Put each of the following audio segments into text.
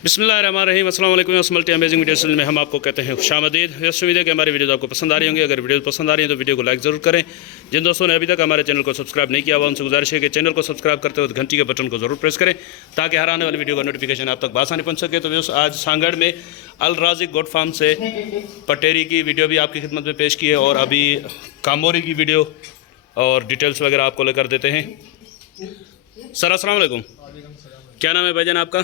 बिस्मिल्लाहिर्रहमानिर्रहीम अस्सलाम वालेकुम मल्टी अमेजिंग वीडियो में हम आपको कहते हैं खुशामदीद। यस उम्मीद है कि हमारी वीडियो आपको पसंद आ रही होंगी। अगर वीडियो पसंद आ रही है तो वीडियो को लाइक ज़रूर करें। जिन दोस्तों ने अभी तक हमारे चैनल को सब्सक्राइब नहीं किया हुआ उनसे गुजारिश है कि चैनल को सब्सक्राइब करते वक्त घंटी के बटन को ज़रूर प्रेस करें ताकि हर आने वाली वीडियो का नोटिफिकेशन आप तक आसानी पहुँच सके। तो आज सांगड़ में अल राज़िक गोट फार्म से पटेरी की वीडियो भी आपकी खिदमत में पेश की है और अभी कामोरी की वीडियो और डिटेल्स वगैरह आपको लेकर देते हैं। सर अस्सलाम वालेकुम, क्या नाम है भाईजान आपका?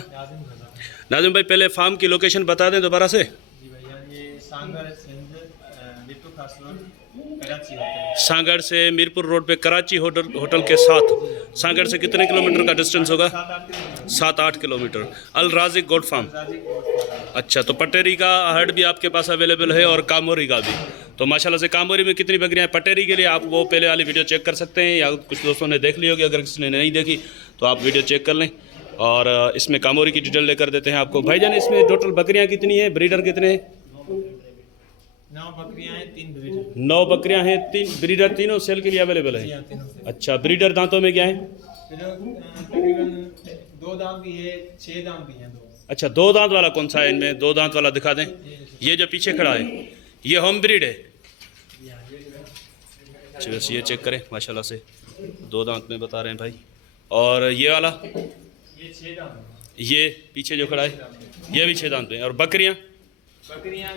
नाज़िम भाई, पहले फार्म की लोकेशन बता दें दोबारा से। जी भैया, ये सांगड़ मीरपुर खास रोड कराची होता है। सांगड़ से मीरपुर रोड पे कराची होटल के साथ सांगड़ से कितने किलोमीटर का डिस्टेंस होगा? 7-8 किलोमीटर। अल राज़िक गोट फार्म। अच्छा, तो पटेरी का हर्ड भी आपके पास अवेलेबल है और कामोरी का भी। तो माशाल्लाह से कामोरी में कितनी बकरियां हैं? पटेरी के लिए आप वो पहले वाली वीडियो चेक कर सकते हैं या कुछ दोस्तों ने देख ली होगी। अगर किसी ने नहीं देखी तो आप वीडियो चेक कर लें। और इसमें कामोरी की डिटेल लेकर देते हैं आपको। भाईजान, इसमें टोटल बकरियां कितनी हैं? ब्रीडर कितने हैं? 9 बकरियां हैं, 3 ब्रीडर। 9 बकरियां हैं, 3 ब्रीडर। तीनों सेल के लिए अवेलेबल है? अच्छा, ब्रीडर दांतों में क्या है? तकरीबन 2 दांत भी है, 6 दांत भी हैं। 2। अच्छा, 2 दांत वाला कौन सा है इनमें? 2 दांत वाला दिखा दें। ये जो पीछे खड़ा है ये होम ब्रीड है। अच्छा, बस ये चेक करें माशाल्लाह से 2 दांत में बता रहे हैं भाई। और ये वाला? ये 6 दांत। ये पीछे जो खड़ा है ये भी 6 दांत में। और बकरियां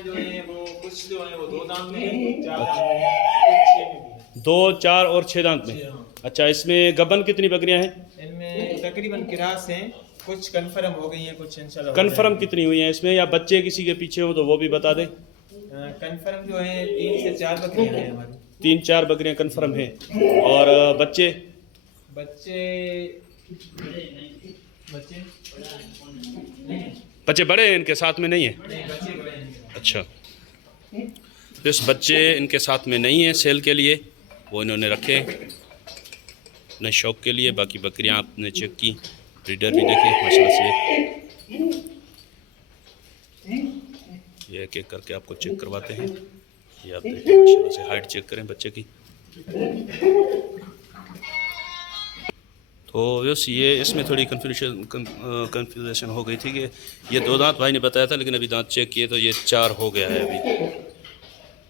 जो हैं वो कुछ जो हैं वो 2 दांत में हैं, 4 दांत में हैं, कुछ 6 में भी हैं। 2, 4 और 6 दांत में। अच्छा, इसमें गबन कितनी बकरियां हैं? इनमें तकरीबन किरास हैं, कुछ कंफर्म हो गई हैं, कुछ इंशाल्लाह। कन्फर्म कितनी हुई हैं इसमें, या बच्चे किसी के पीछे हो तो वो भी बता दें। कंफर्म जो है 3 से 4 बकरियां हैं हमारी। 3-4 बकरियां कन्फर्म हैं। और बच्चे बच्चे बड़े हैं इनके साथ में नहीं है? बच्चे बड़े हैं। अच्छा, तो इस बच्चे इनके साथ में नहीं है सेल के लिए, वो इन्होंने रखे अपने शौक़ के लिए। बाकी बकरियां आपने चेक की, ब्रीडर भी देखे माशाल्लाह से। ये एक एक करके आपको चेक करवाते हैं। ये आप देखें माशाल्लाह से, हाइट चेक करें बच्चे की। तो बस ये इसमें थोड़ी कन्फ्यूजन हो गई थी कि ये 2 दांत भाई ने बताया था, लेकिन अभी दांत चेक किए तो ये 4 हो गया है अभी।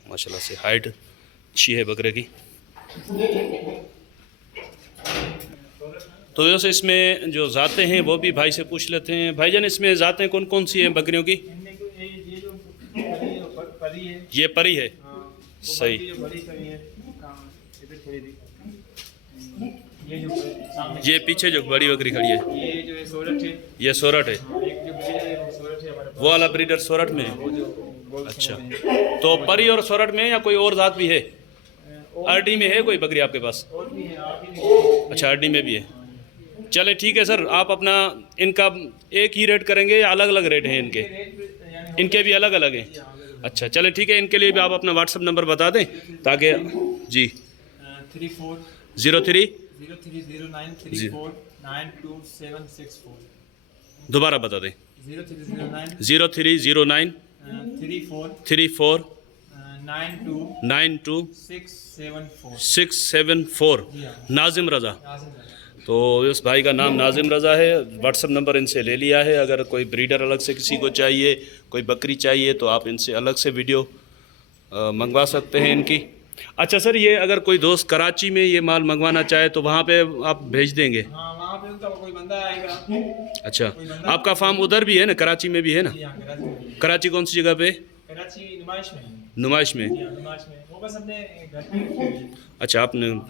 माशाल्लाह से हाइट अच्छी है बकरे की। तो वैसे इसमें जो ज़ातें हैं वो भी भाई से पूछ लेते हैं। भाईजान, इसमें ज़ातें कौन कौन सी हैं बकरियों की? ये परी है। सही। ये पीछे जो बड़ी बकरी खड़ी है ये जो है सोरठ है। ये सोरठ है। एक जो ब्रीडर है वो सोरठ है हमारे पास। वो वाला ब्रीडर सोरठ में है। वो जो अच्छा, तो परी और सोरठ में या कोई और जात भी है? आरडी में है कोई बकरी आपके पास? और भी है, आप ही नहीं। अच्छा, आरडी में भी है। चले ठीक है सर, आप अपना इनका एक ही रेट करेंगे या अलग अलग रेट हैं इनके? इनके भी अलग अलग हैं। अच्छा, चले ठीक है, इनके लिए भी आप अपना व्हाट्सअप नंबर बता दें ताकि जी 03 03 030934926764। दोबारा बता दें। 0309 34 92 92 674। 674। नाजिम रज़ा। तो इस भाई का नाम नाजिम रज़ा है। व्हाट्सअप नंबर इनसे ले लिया है। अगर कोई ब्रीडर अलग से किसी को चाहिए, कोई बकरी चाहिए तो आप इनसे अलग से वीडियो मंगवा सकते हैं इनकी। अच्छा सर, ये अगर कोई दोस्त कराची में ये माल मंगवाना चाहे तो वहाँ पे आप भेज देंगे? हाँ, वहाँ पे उनका कोई बंदा आएगा। अच्छा, आपका फार्म उधर भी है ना, कराची में भी है ना? कराची कौन सी जगह पे? कराची नुमाइश में। नुमाइश में? नुमाइश में वो बस अपने घर पे। अच्छा, आपने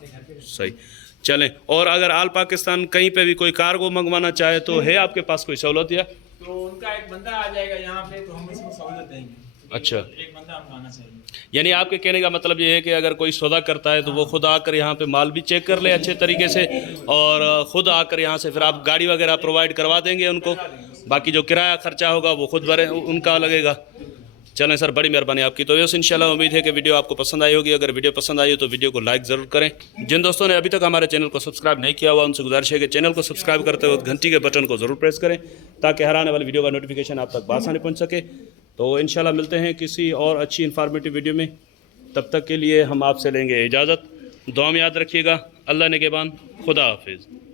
सही। चलें, और अगर आल पाकिस्तान कहीं पे भी कोई कार्गो मंगवाना चाहे तो है आपके पास कोई सहूलत? या तो उनका एक बंदा आ जाएगा यहाँ पे तो हम इसको सहूलत देंगे। अच्छा, एक बंदा हम लाना चाहिए। यानी आपके कहने का मतलब ये है कि अगर कोई सौदा करता है तो वो खुद आकर यहाँ पे माल भी चेक कर ले अच्छे तरीके से और ख़ुद आकर यहाँ से फिर आप गाड़ी वगैरह प्रोवाइड करवा देंगे उनको। बाकी जो किराया खर्चा होगा वो खुद भरे, उनका लगेगा। चलें सर, बड़ी मेहरबानी आपकी। तो ये इंशाल्लाह उम्मीद है कि वीडियो आपको पसंद आई होगी। अगर वीडियो पसंद आई हो तो वीडियो को लाइक ज़रूर करें। जिन दोस्तों ने अभी तक हमारे चैनल को सब्सक्राइब नहीं किया हुआ उनसे गुजारिश है कि चैनल को सब्सक्राइब करते वक्त घंटी के बटन को ज़रूर प्रेस करें ताकि हर आने वाली वीडियो का नोटिफिकेशन आप तक आसानी पहुँच सके। तो इंशाल्लाह मिलते हैं किसी और अच्छी इन्फॉर्मेटिव वीडियो में। तब तक के लिए हम आपसे लेंगे इजाज़त। दुआ में याद रखिएगा। अल्लाह निगहबान। खुदा हाफिज़।